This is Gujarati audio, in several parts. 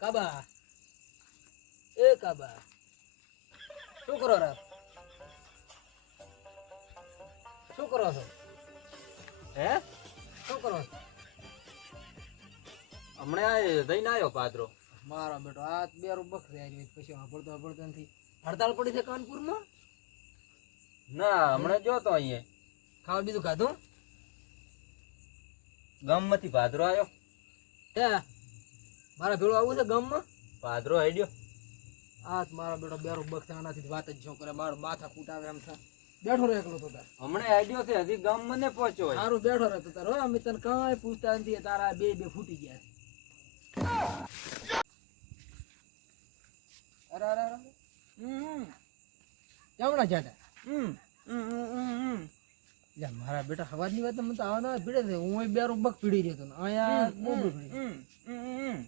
કાબા એ કાબા શું કરો રા શું કરો છો હે શું કરો છો હમણાં જઈને આવ્યો પાદરો મારો બેટો આ બે રૂપ બખરે આવી પછી વાપરતો નથી હડતાલ પડી છે કાનપુરમાં ના હમણાં જો તો અહીંયા ખાવા બીજું ખાધું ગામમાંથી પાદરો આવ્યો હે મારા ભેળું આવું છે ગામમાં પાદરો આડ્યો આ મારા બેટો બે રૂપ બખરે આનાથી વાત જ શું કરે મારો માથા કૂટાવે એમ થાય બેઠો રહે એકલો તો તાર હમણાં આડ્યો છે હજી ગામમાં ને પહોંચ્યો હોય સારું બેઠો રહે તો તાર હો અમે તને કાંઈ પૂછતા નથી તારા બે ફૂટી ગયા અરે અરે અરે જમણા જાટા મારા બેટા હવાની વાત મને તો આવવાના પીડે છે હું બે રૂપ પીડી રહ્યો હતો અહીંયા બોબડું પીડી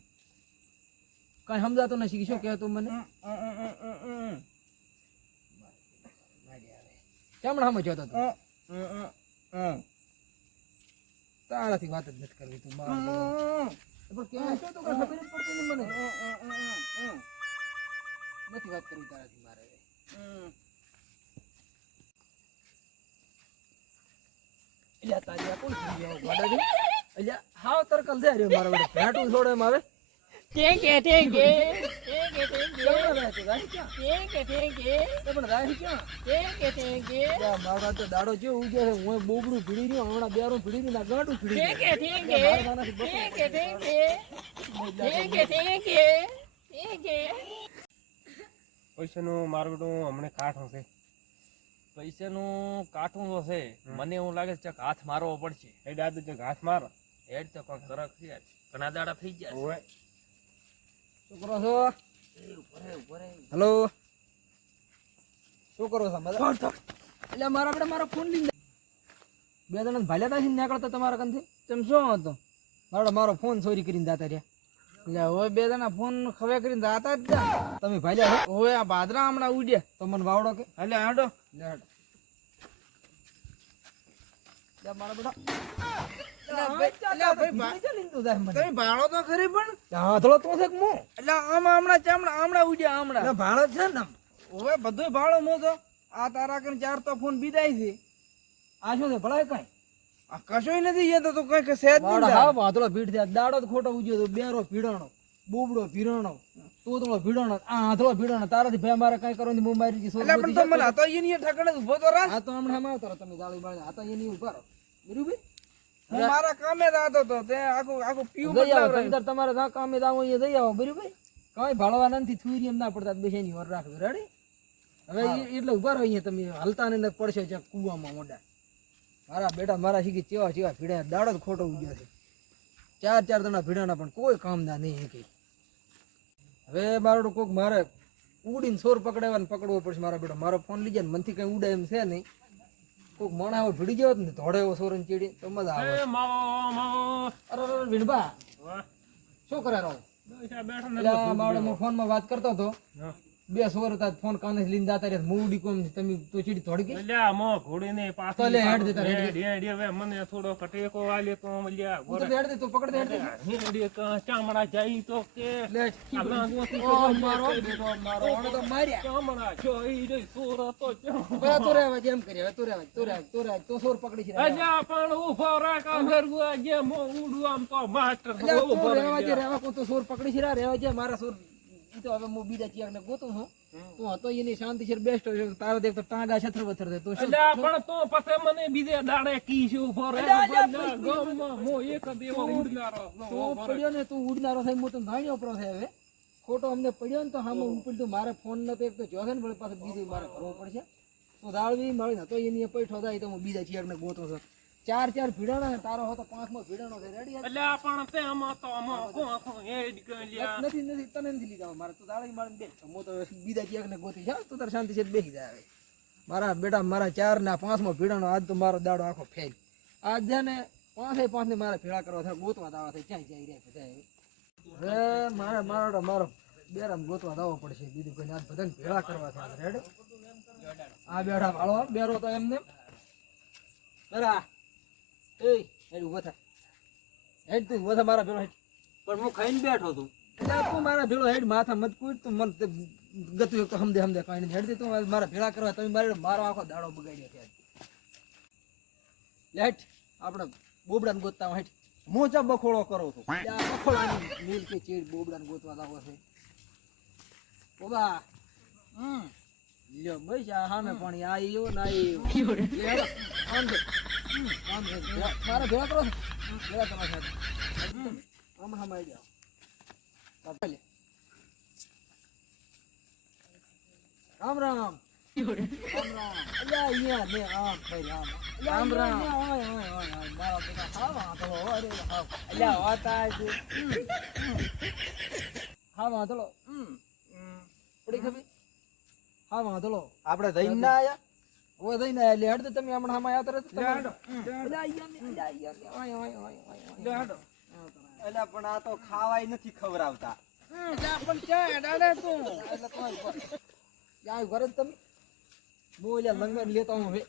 કઈ સમજાતો નથી શું કહેતું મને જમણા હમ જોતો હતો તારાથી વાત જ નથી કરવી તું પણ કેમ છો તો ખબર જ પડતી નહીં મને નથી વાત કરવી તારાથી મારે એટલે તારી આ કોઈ થઈ ગયો ગોડા છે એટલે હાવ તરકલ છે રે મારો બેટો ભેટું છોડે એમ આવે દાડો છે ઉગે હું બોબડું ભીડી રહ્યો હમણાં બેરું ભીડી ના ગાંઠું ભીડી પૈસાનું મારું બેટું હમણાં કાઠું છે પૈસાનું કાઠું તો છે મને એવું લાગે છે કે હાથ મારવો પડશે એ દાદુ જો ઘાસ મારો હેડ તો કોક કરક છે ઘણા દાડા થઈ ગયા ઓય શું કરો છો હેલો શું કરો છો મજા એટલે મારા આપણે મારો ફોન લઈને બે જણા ભાલ્યા હતા નીકળતા તમારા કંથી તેમ શું હતો મારો ફોન ચોરી કરીને જાતા રહ્યા એટલે હવે બે જણા ફોન ખવે કરીને જાતા જ તમે ભાલ્યા હવે આ ભાદરા હમણાં ઉડ્યા તો મને વાવડો કે એટલે હાડો લે હાડો મારા બેટા ભાડો તો ખરી પણ હાથળો તો છે મો એટલે આમાં હમણાં ઉડ્યા હમણાં ભાડો છે ને હવે બધું ભાડો મો તો આ તારા કને ચાર તો ફોન બીદાય છે આ શું છે ભલાય કઈ આ કશોય નથી એ તો કઈ કે સેજ નહીં હા વાદળો ભીડ થયા દાડો તો ખોટો ઉજ્યો તો બેરો ભીડાણો બોબડો ભીડાણો તોતળો ભીડાણો આ હાથળો ભીડાણો તારાથી ભે મારે કઈ કરવાની મો મારી જી એટલે પણ તો મને આ તો એની ઠકડે ઉભો તો રાખ આ તો હમણાં માવતો તમે જાળી બાળી આ તો એની ઉભા રહો બરાબર હું મારા કામે જાતો તો તે આખું પીવું બદલાવ અંદર તમારે જા કામે જાવ અહીંયા જઈ આવો બરાબર કઈ ભાળવા નથી થુરી એમ ના પડતા બેસેની વર રાખજો રેડી હવે એટલે ઉભા રહો અહીંયા તમે હલતા ને પડશે છે કુવામાં મોડા મારા બેટા મારા શીખી ચેવા ભીડા દાડો જ ખોટો ઉગ્યો છે ચાર જણા ભીડાના પણ કોઈ કામના નહીં એક હવે મારો કોક મારે ઉડીને સોર પકડવો પડશે મારા બેટા મારો ફોન લઈ જાય મનથી કઈ ઉડે એમ છે નહીં કોક મોણા ભીડી ગયો ને ધોડે એવો સોરન ચીડી તો મજા આવે અરે વિનબા શું કરે રહો મારો ફોન માં વાત કરતો હતો બે સોર હતા ફોન કાને લઈને જાતા રે મૂડી કોમ તમે તો ચીડી થોડી ગઈ એટલે મો ઘોડીને પાછો લે હેડ દેતા હેડ હવે મને થોડો કટેકો આલે તો મલ્યા હું તો હેડ દે તો પકડ દે હેડ ચામડા જાય તો કે લે મારો ઓને તો માર્યા ચામડા જોઈ રે સોર તો બરા તો રહેવા જેમ કરી હવે તો સોર પકડી છે અલ્યા પણ ઉભો રાખ ઘરવા જે મો ઉડું આમ તો માસ્ટર ઉભો રહેવા કો તો સોર પકડી છે રહેવા જે મારા સોર તો હવે હું બીજા ચિયાને ગોતું છું તો હતો એની શાંતિ છે બેસ્ટ તારો દેખ તો ટાંગા છત્ર વથર દે તો પણ તો પછી મને બીજે દાડે કી છે ઉભો રહે ગામમાં મો એક દેવો ઉડનારો તો પડ્યો ને તું ઉડનારો થઈ મો તો ભાણ્યો પ્રો છે હવે ખોટો અમને પડ્યો ને તો હામો ઉપર તો મારે ફોન ન તો એક તો જોશે ને પાછો બીજું મારે કરવો પડશે તો દાળવી મળી ને તો એની પૈઠો થાય તો હું બીજા ચિયાને ગોતો છું ચાર ભીડાણા તારો હતો પાંચમો ભીડાણો છે રેડી એટલે પણ તે આમાં તો આમાં કો હેડ ગલ્યા નથી તને નથી લીધા મારે તો દાળી મારી બે મો તો બીજા ચિયાક ને ગોતી છે તો તાર શાંતિ છે બેસી જાય મારા બેટા મારા ચાર ના પાંચમો ભીડાણો આજ તો મારો દાડો આખો ફેલ આજ છે ને પાંચ ને મારે ભેળા કરવા થાય ગોતવા દાવા થાય ક્યાંય જાય રે બધા હવે મારો બેરામ ગોતવા દાવો પડશે બીજું કોઈ આજ બધાને ભેળા કરવા થાય રેડી આ બેઠા ભાળો બેરો તો એમને બરા એ ઉભો થાય હેડ તું વધા મારા ભેળો હેડ. પણ હું ખાઈને બેઠો છું. એટલે તું મારા ભેળો હેડ માથા મત કૂટ તું મન ગતું એક તો હમદે કઈ નહીં હેડ દે તું મારા ભેળા કરવા તમે મારો આખો દાડો બગાડ્યો ત્યાં હેડ આપણે બોબડાને ગોતતા હેડ હું ચા બખોળો કરું છું. બખોડાની મિલ કે ચેડ બોબડાને ગોતવા લાવો છે બોબા લ્યો બસ આ સામે પણ આ ઈયો ના ઈયો લે આમ દે મારા ભેળા કરો ભેળા કરવા સાથે આમ આવી જાઓ લે રામ રામ રામ રામ અલ્યા અહીંયા ને આમ થઈ રામ રામ ઓય મારા બેટા હા તો અરે હા અલ્યા વાતા છે હા વાંધો પડી ખબર હા વાંધો આપણે જઈને ના આયા? ઓય દઈને એટલે હેડ તમે હમણાં આમાં આવ્યા તરત અલ્યા અહીંયા અલા પણ આ તો ખાવાય નથી ખવડાવતા. પણ ક્યાં ડાડે તું એટલે તમારી પર ક્યાં ઘરે તમે બોલ્યા લંગન લેતા હું હવે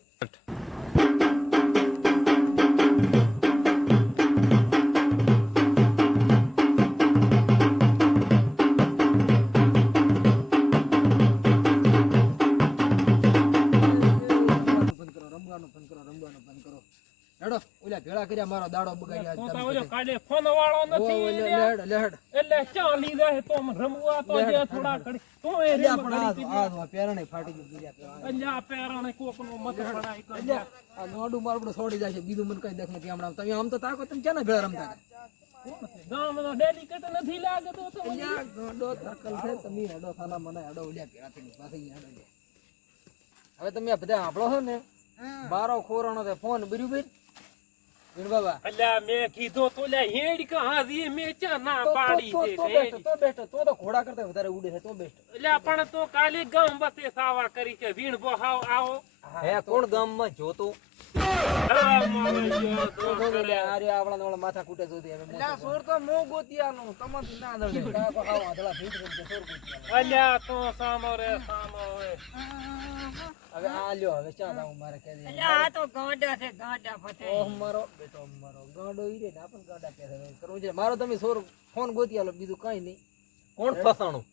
રમવાનું બંધ કરો હેડો ઓલા ભેળા કર્યા મારો દાડો બગાડ્યા તો ઓલો કાલે ફોન વાળો નથી લેડ એટલે ચા લીધા હે તો રમવા તો જે થોડા ઘડી તો એ રે આ પેરણે ફાટી ગયું અલ્યા પેરાણે કોકનો મત પડાય કર આ નોડું મારું છોડી જાય છે બીજું મને કઈ દેખ નથી હમણાં તમે આમ તો તાકો તમે ક્યાં ભેળા રમતા ગામનો ડેલિકેટ નથી લાગે તો ગોડો તકલ છે તમે હેડો ખાના મને હેડો ઓલ્યા ભેળા થઈ પાસે હેડો લે હવે તમે આ બધા આપણો છો ને બારો ખોરાનો તે ફોન બરાબર વિન બાબા અલ્યા મે કીધું તો લે હેડ કે હાજી મે ચા ના પાડી છે તો બેઠો તો ઘોડા કરતા વધારે ઉડે છે તો બેસ્ટ અલ્યા પણ તો કાલે ગામ વસે સાવા કરી છે વીણ બોહાવ આવો હે કોણ ગામમાં જોતું? માથા કૂટે જોતી હવે સોર તો મો ગોતિયાનું તમાથી ના દળે કાકો આવો આધળા ભીટ કરી સોર ગોતિયા અલ્યા તો સામો રે સામો હવે આ લ્યો હવે ચા દાવ મારે કે દે આ તો ગાંડા છે ગાંડા ફતે ઓહ મારો બેટો મારો ગાડો ઈ રે ને આપણ ગાડા કે છે કરવું છે મારો તમે સોર ફોન ગોતી આલો બીજું કાઈ નહીં કોણ ફસાણું?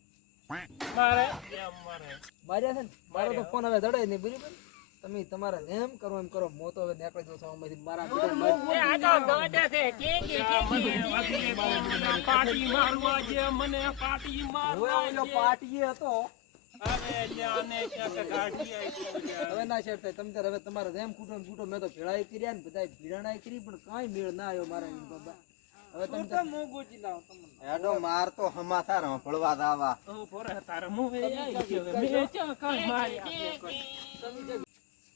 મારે મારે માર્યા છે ને મારો તો ફોન હવે દડાય નહીં બરાબર તમે તમારે એમ કરો એમ કરો મો તો હવે નીકળી જશો આમાંથી મારા આ તો ગાંડા છે કેંગે પાટી મારવા જે મને પાટી મારવા ઓલો પાટીએ હતો. હવે અલ્યાને ક્યાંક ગાડી આવી હવે ના શેર થાય તમે તાર હવે તમારે એમ કૂટો મેં તો ભેળાઈ કર્યા ને બધા ભીડાણાઈ કરી પણ કાંઈ મેળ ના આવ્યો મારા બાબા હવે તમે તો મો ગોજી લાવો તમને હેડો માર તો હમાસા રંભળવા દાવા. પોરે તારે મુવે આવી ગયો મે ચા કાઈ માર્યા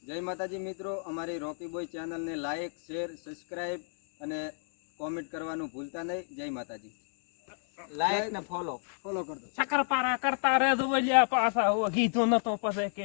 જય માતાજી મિત્રો, અમારી રોકી બોય ચેનલને લાઈક શેર સબસ્ક્રાઇબ અને કોમેન્ટ કરવાનું ભૂલતા નહીં. જય માતાજી. લાઈક ને ફોલો ફોલો કરજો ચક્કરપારા કરતા રહેજો ઓલ્યા પાછા કીધું નતો પછી કે